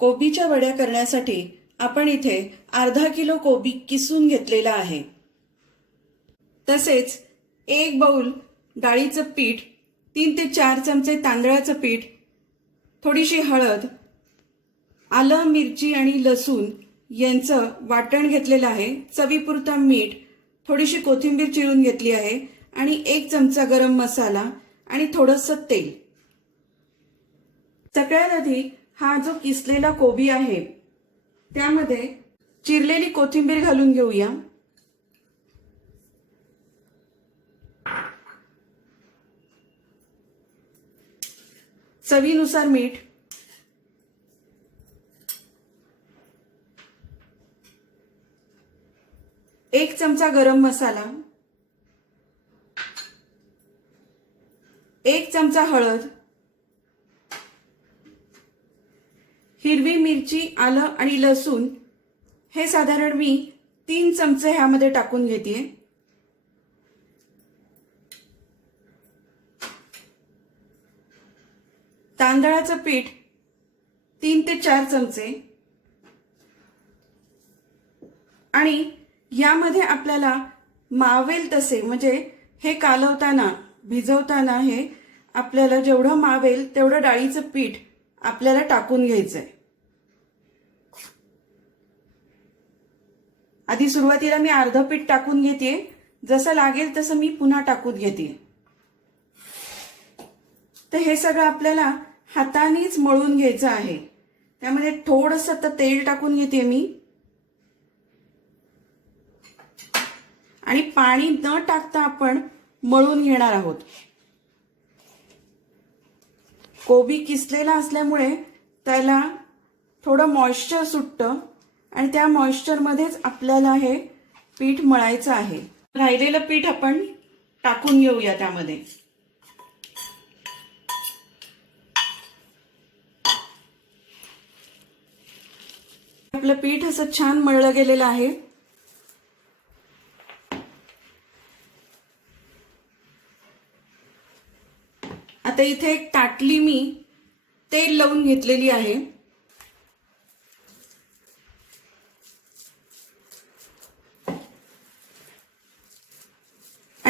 कोबीच्या वड्या करण्यासाठी आपण इथे अर्धा किलो कोबी किसून घेतलेला आहे. तसेच एक बाऊल डाळीचं पीठ तीन ते चार चमचे तांदळाचं पीठ थोडीशी हळद आलं मिरची आणि लसूण यांचं वाटण घेतलेलं आहे. चवीपुरता मीठ थोडीशी कोथिंबीर चिरून घेतली आहे आणि एक चमचा गरम मसाला आणि थोडंसं तेल. सगळ्यात आधी हा जो किसलेला कोबी आहे त्यामध्ये चिरलेली कोथिंबीर घालून घेऊया. चवीनुसार मीठ. एक चमचा गरम मसाला. एक चमचा हळद. हिरवी मिरची आलं आणि लसूण हे साधारण मी तीन चमचे ह्यामध्ये टाकून घेते. तांदळाचं पीठ तीन ते चार चमचे. आणि यामध्ये आपल्याला मावेल तसे म्हणजे हे कालवताना भिजवताना हे आपल्याला जेवढं मावेल तेवढं डाळीचं पीठ आपल्याला टाकून घ्यायचं आहे आधी सुरुवातीला मी अर्ध पीठ टाकून घेते. जसं लागेल तसं मी पुन्हा टाकून घेते. तर हे सगळं आपल्याला हातानेच मळून घ्यायचं आहे. त्यामध्ये थोडंसं तर तेल टाकून घेते मी. आणि पाणी न टाकता आपण मळून घेणार आहोत. कोबी किसलेला असल्यामुळे त्याला थोडं मॉइश्चर सुटतं. आणि त्या मॉइश्चरमध्येच आपल्याला हे पीठ मळायचं आहे. राहिलेलं पीठ आपण टाकून घेऊया त्यामध्ये. आपलं पीठ असं छान मळलं गेलेलं आहे. आता इथे एक ताटली मी तेल लावून घेतलेली आहे.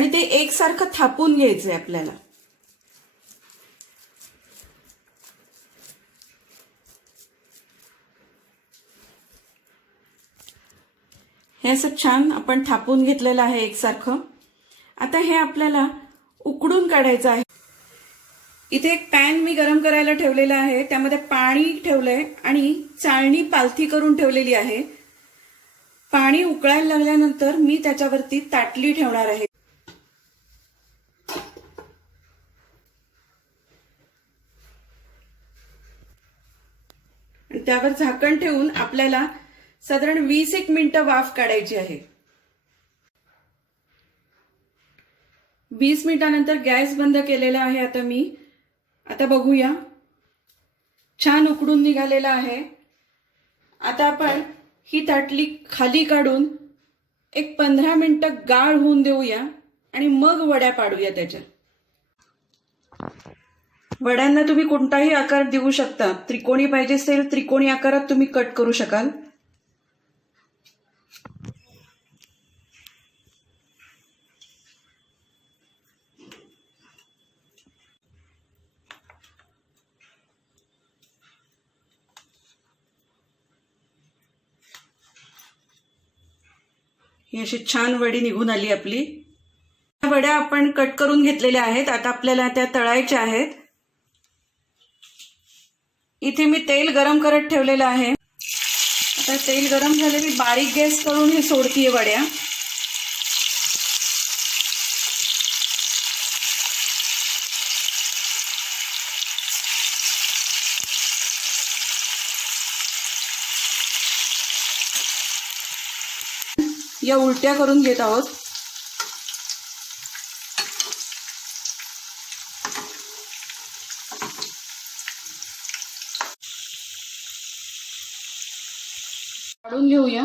आणि ते एकसारखं थापून घ्यायचंय आपल्याला. हे असं छान आपण थापून घेतलेलं आहे एकसारखं. आता हे आपल्याला उकडून काढायचं आहे. इथे एक पॅन मी गरम करायला ठेवलेला आहे. त्यामध्ये पाणी ठेवलंय आणि चाळणी पालथी करून ठेवलेली आहे. पाणी उकळायला लागल्यानंतर मी त्याच्यावरती ताटली ठेवणार आहे. त्यावर झाकण ठेवून आपल्याला साधारण वीस एक मिनिटं वाफ काढायची आहे. वीस मिनिटानंतर गॅस बंद केलेला आहे आता मी. आता बघूया. छान उकडून निघालेला आहे. आता आपण ही ताटली खाली काढून एक पंधरा मिनिटं गाळ होऊन देऊया आणि मग वड्या पाडूया त्याच्या वड्यांना तुम्ही कोणताही आकार देऊ शकता. त्रिकोणी पाहिजे असेल त्रिकोणी आकारात तुम्ही कट करू शकाल. ही अशी छान वडी निघून आली आपली. वड्या आपण कट करून घेतलेल्या आहेत. आता आपल्याला त्या तळायच्या आहेत. इथे मी तेल गरम करत ठेवलेलं आहे. आता तेल गरम झाले मी बारीक गॅस करून हे सोडतीये वड्या. या उलट्या करून घेत आहोत. काढून घेऊया.